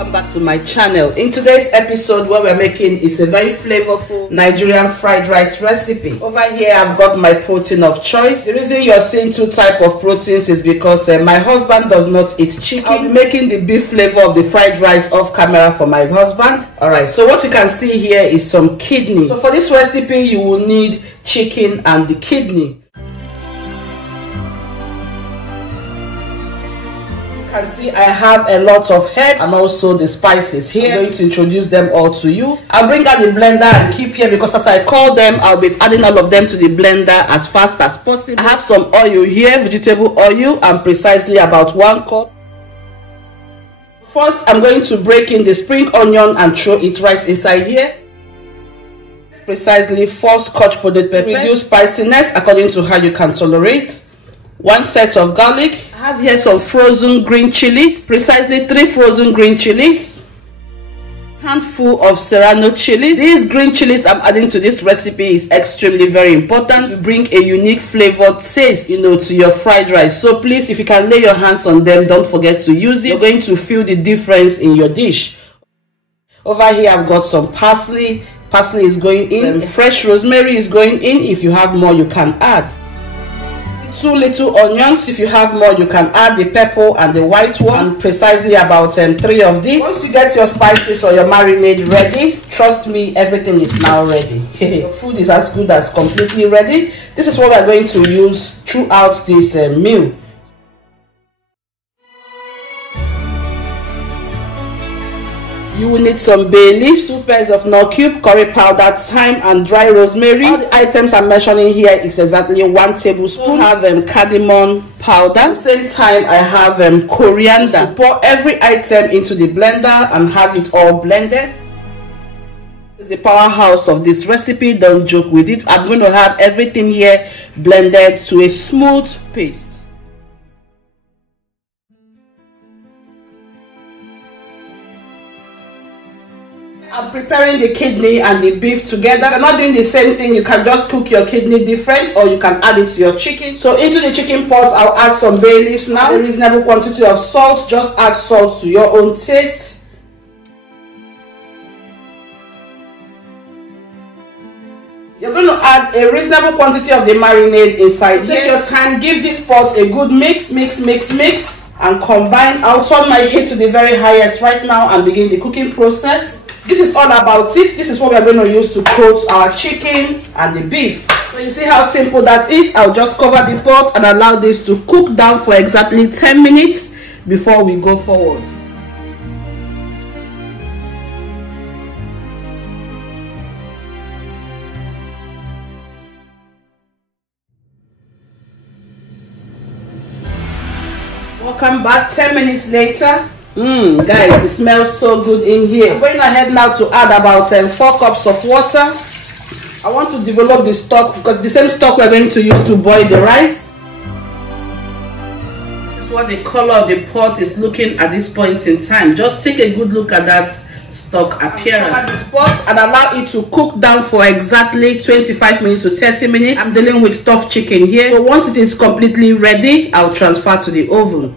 Welcome back to my channel. In today's episode, what we're making is a very flavorful Nigerian fried rice recipe. Over here I've got my protein of choice. The reason you're seeing two types of proteins is because my husband does not eat chicken. I'll be making the beef flavor of the fried rice off camera for my husband. Alright, so what you can see here is some kidney. So for this recipe you will need chicken and the kidney. You can see I have a lot of herbs and also the spices here. I'm going to introduce them all to you. I'll bring out the blender and keep here because as I call them, I'll be adding all of them to the blender as fast as possible. I have some oil here, vegetable oil, and precisely about 1 cup. First, I'm going to break in the spring onion and throw it right inside here. Precisely 4 scotch powdered pepper. Reduce spiciness according to how you can tolerate. 1 set of garlic. I have here some frozen green chilies, precisely 3 frozen green chilies, handful of serrano chilies. These green chilies I'm adding to this recipe is extremely very important to bring a unique flavored taste, to your fried rice. So please, if you can lay your hands on them, don't forget to use it. You're going to feel the difference in your dish. Over here I've got some parsley. Parsley is going in. Fresh rosemary is going in. If you have more, you can add. 2 little onions. If you have more, you can add the purple and the white one, and precisely about 3 of these. Once you get your spices or your marinade ready, trust me, everything is now ready. Your food is as good as completely ready. This is what we're going to use throughout this meal. You will need some bay leaves, 2 pairs of nut cube, curry powder, thyme, and dry rosemary. All the items I'm mentioning here is exactly 1 tablespoon. I have cardamom powder. At the same time, I have coriander. So pour every item into the blender and have it all blended. This is the powerhouse of this recipe. Don't joke with it. I'm going to have everything here blended to a smooth paste. I'm preparing the kidney and the beef together. I'm not doing the same thing. You can just cook your kidney different, or you can add it to your chicken. So into the chicken pot, I'll add some bay leaves now. A reasonable quantity of salt. Just add salt to your own taste. You're going to add a reasonable quantity of the marinade inside. Take your time, give this pot a good mix, and combine. I'll turn my heat to the very highest right now and begin the cooking process. This is all about it. This is what we're going to use to coat our chicken and the beef. So you see how simple that is. I'll just cover the pot and allow this to cook down for exactly 10 minutes before we go forward. Welcome back. 10 minutes later. Guys, it smells so good in here. I'm going ahead now to add about 4 cups of water. I want to develop the stock because the same stock we're going to use to boil the rice. This is what the color of the pot is looking at this point in time. Just take a good look at that stock appearance. Add this pot and allow it to cook down for exactly 25 minutes to 30 minutes. I'm dealing with stuffed chicken here. So once it is completely ready, I'll transfer to the oven.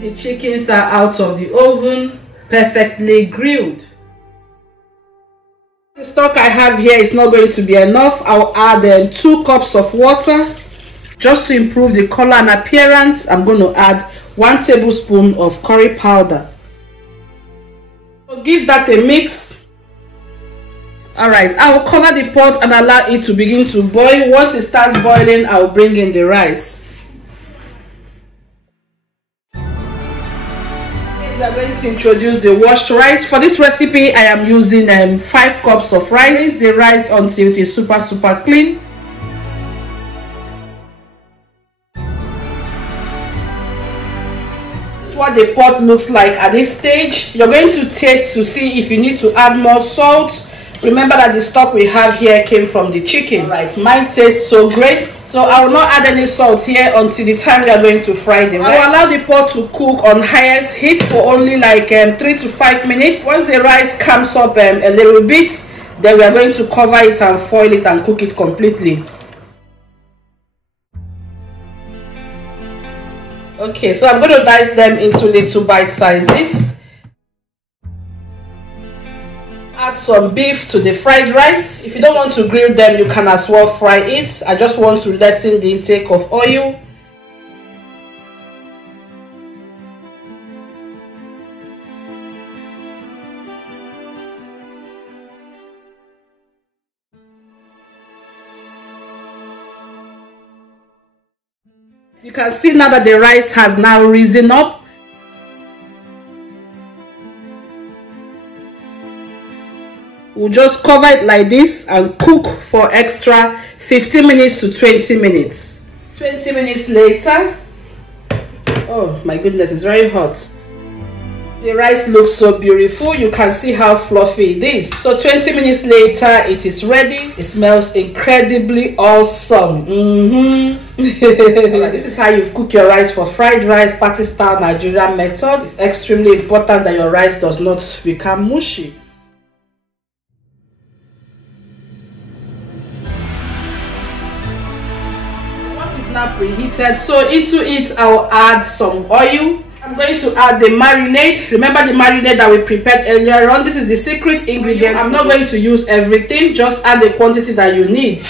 The chickens are out of the oven, perfectly grilled. The stock I have here is not going to be enough. I'll add 2 cups of water. Just to improve the color and appearance, I'm going to add 1 tablespoon of curry powder. So give that a mix. Alright, I will cover the pot and allow it to begin to boil. Once it starts boiling, I'll bring in the rice. We are going to introduce the washed rice. For this recipe, I am using 5 cups of rice. Rinse the rice until it is super clean. This is what the pot looks like at this stage. You're going to taste to see if you need to add more salt. Remember that the stock we have here came from the chicken. Alright, mine tastes so great. So I will not add any salt here until the time we are going to fry the rice. I will allow the pot to cook on highest heat for only like 3 to 5 minutes. Once the rice comes up a little bit, then we are going to cover it and foil it and cook it completely. Okay, so I'm going to dice them into little bite sizes. Add some beef to the fried rice. If you don't want to grill them, you can as well fry it. I just want to lessen the intake of oil. You can see now that the rice has now risen up. We'll just cover it like this and cook for extra 15 minutes to 20 minutes. 20 minutes later. Oh my goodness, it's very hot. The rice looks so beautiful. You can see how fluffy it is. So 20 minutes later, it is ready. It smells incredibly awesome. Alright, this is how you cook your rice for fried rice, party style Nigerian method. It's extremely important that your rice does not become mushy. What is now preheated? So into it, I'll add some oil. I'm going to add the marinade. Remember the marinade that we prepared earlier on? This is the secret ingredient. I'm not going to use everything. Just add the quantity that you need.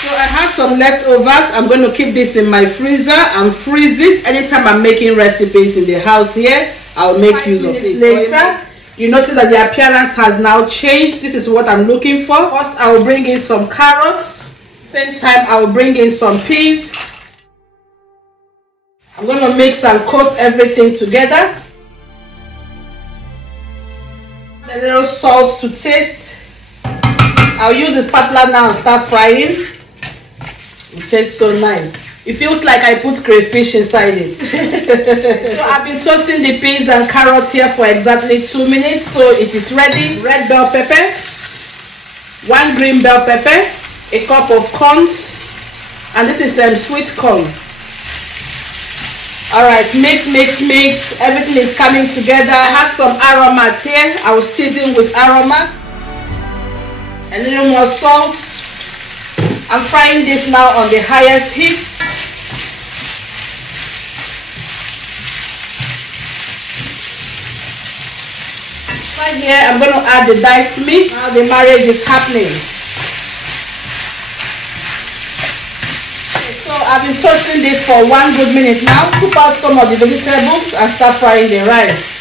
So I have some leftovers. I'm going to keep this in my freezer and freeze it. Anytime I'm making recipes in the house here, I'll make use of it. Later, you notice that the appearance has now changed. This is what I'm looking for. First, I will bring in some carrots. Same time, I will bring in some peas. I'm going to mix and coat everything together. A little salt to taste. I'll use the spatula now and start frying. It tastes so nice. It feels like I put crayfish inside it. So I've been toasting the peas and carrots here for exactly 2 minutes. So it is ready. Red bell pepper, 1 green bell pepper, a cup of corns, and this is sweet corn. Alright, mix. Everything is coming together. I have some aromat here. I will season with aromat. A little more salt. I'm frying this now on the highest heat. Right here, I'm going to add the diced meat. Now the marriage is happening. Okay, so I've been toasting this for 1 good minute now. Cook out some of the vegetables and start frying the rice.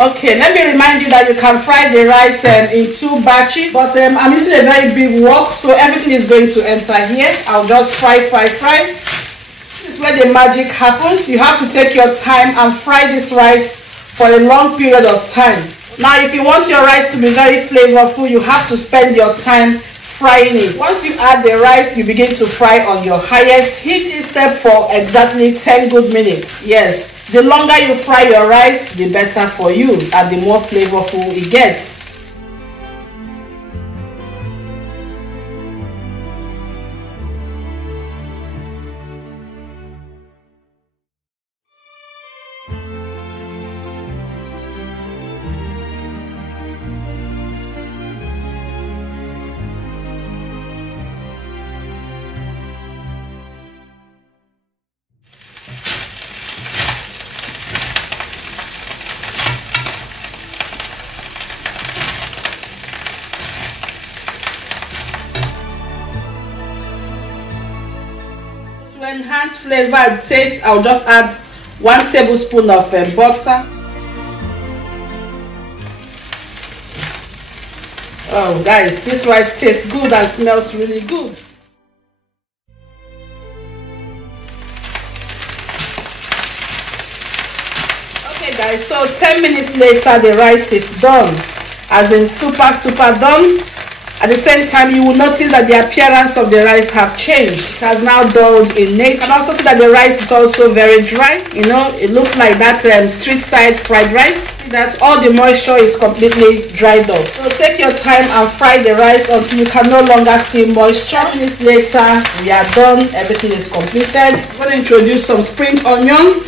Okay, let me remind you that you can fry the rice in 2 batches, but I'm using a very big wok, so everything is going to enter here. I'll just fry. This is where the magic happens. You have to take your time and fry this rice for a long period of time. Now, if you want your rice to be very flavorful, you have to spend your time frying it. Once you add the rice, you begin to fry on your highest heat. This step for exactly 10 good minutes. Yes, the longer you fry your rice, the better for you and the more flavorful it gets. To enhance flavor and taste, I'll just add 1 tablespoon of butter. Oh guys, this rice tastes good and smells really good. Okay guys, so 10 minutes later the rice is done. As in super done. At the same time, you will notice that the appearance of the rice have changed. It has now dulled in nature. You can also see that the rice is also very dry. You know, it looks like that street side fried rice. See that all the moisture is completely dried off. So take your time and fry the rice until you can no longer see moisture. 10 minutes later, we are done. Everything is completed. I'm going to introduce some spring onion.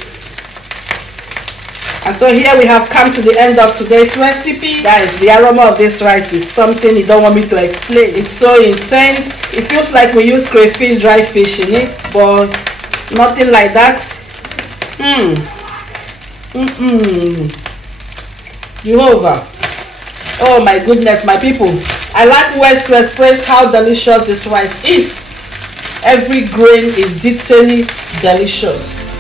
And so here we have come to the end of today's recipe. Guys, the aroma of this rice is something you don't want me to explain. It's so intense. It feels like we use crayfish, dry fish in it, but nothing like that. Jehovah. Oh my goodness, my people. I lack words to express how delicious this rice is. Every grain is detailedly delicious.